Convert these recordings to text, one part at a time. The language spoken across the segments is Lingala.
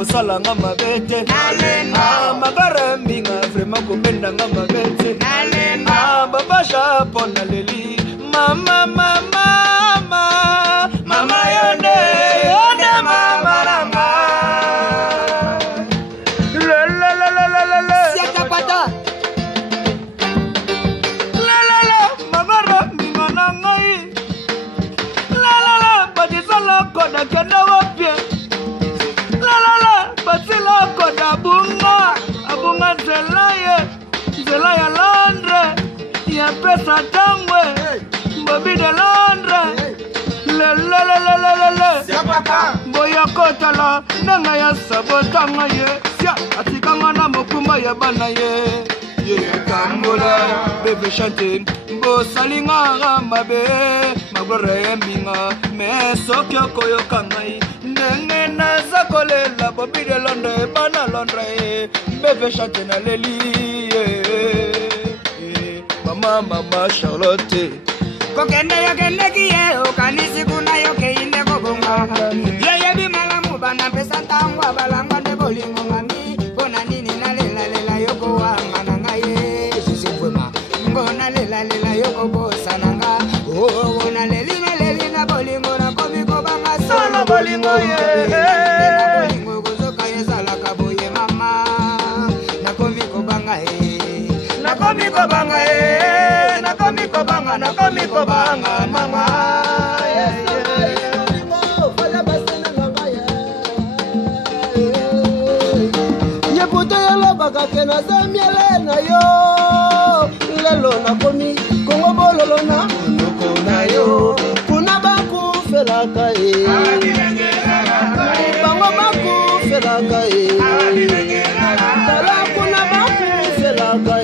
Salanga mabete magara minga vraiment kupenda ngama bete baba shapona leli mama yone mama ranga la siakapata la magara minga nangai la badisala koda kenda wapye Basila koda abunga zela ya Londre ya pesa tangwe bobi de Londre le boya kotala nanga ya sabotanga ye sia atikanga na mokumba ya bana ye kambola bebe chante bo salinga mabe magore mbinga me sokyo koyo kangai nenge na zakolela bobi de Londre bana Londre bebe chante na leli mama Charlotte kokende yo kende kiye okanisi kuna yo keinde kobonga yeye bi malamu bana pesa tangwa balangwa de bolingo mami bona nini na lela yoko wa mananga ye sisi kwema ngona lela yoko bosa nanga ngona leli na bolingo na komiko banga solo bolingo ye bolingo kuzoka yezala kaboye mama na komiko banga na komiko banga mama nyeputo yalo bakake na zamiele na yo lelo na komi kongo bololo na loko na yo kuna baku felaka bango baku felaka tala kuna baku felaka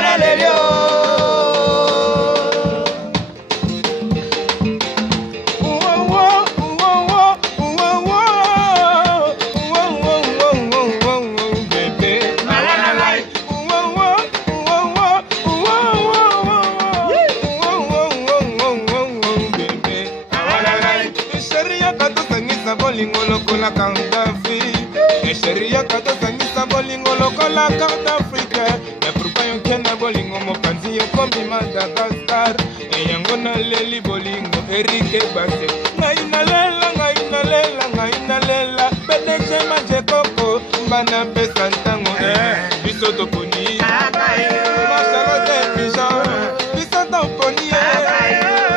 Nana Lelio. Bolingo lokola Kandafi, Esheria kato sangisa bolingo lokola South Africa. Na pourquoi yon kena bolingo mopanzi yo kombi Madagascar. E yango na leli bolingo Erike Base. Ngai na lela, PDG manje koko, mbana pesa ntango biso toponi. Mashalote Bijan, biso toponi.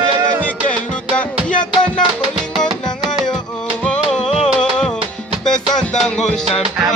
Yela nike luta, yakana bolingo nangayo. Tango champion.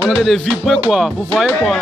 On a des vibrés quoi, vous voyez quoi.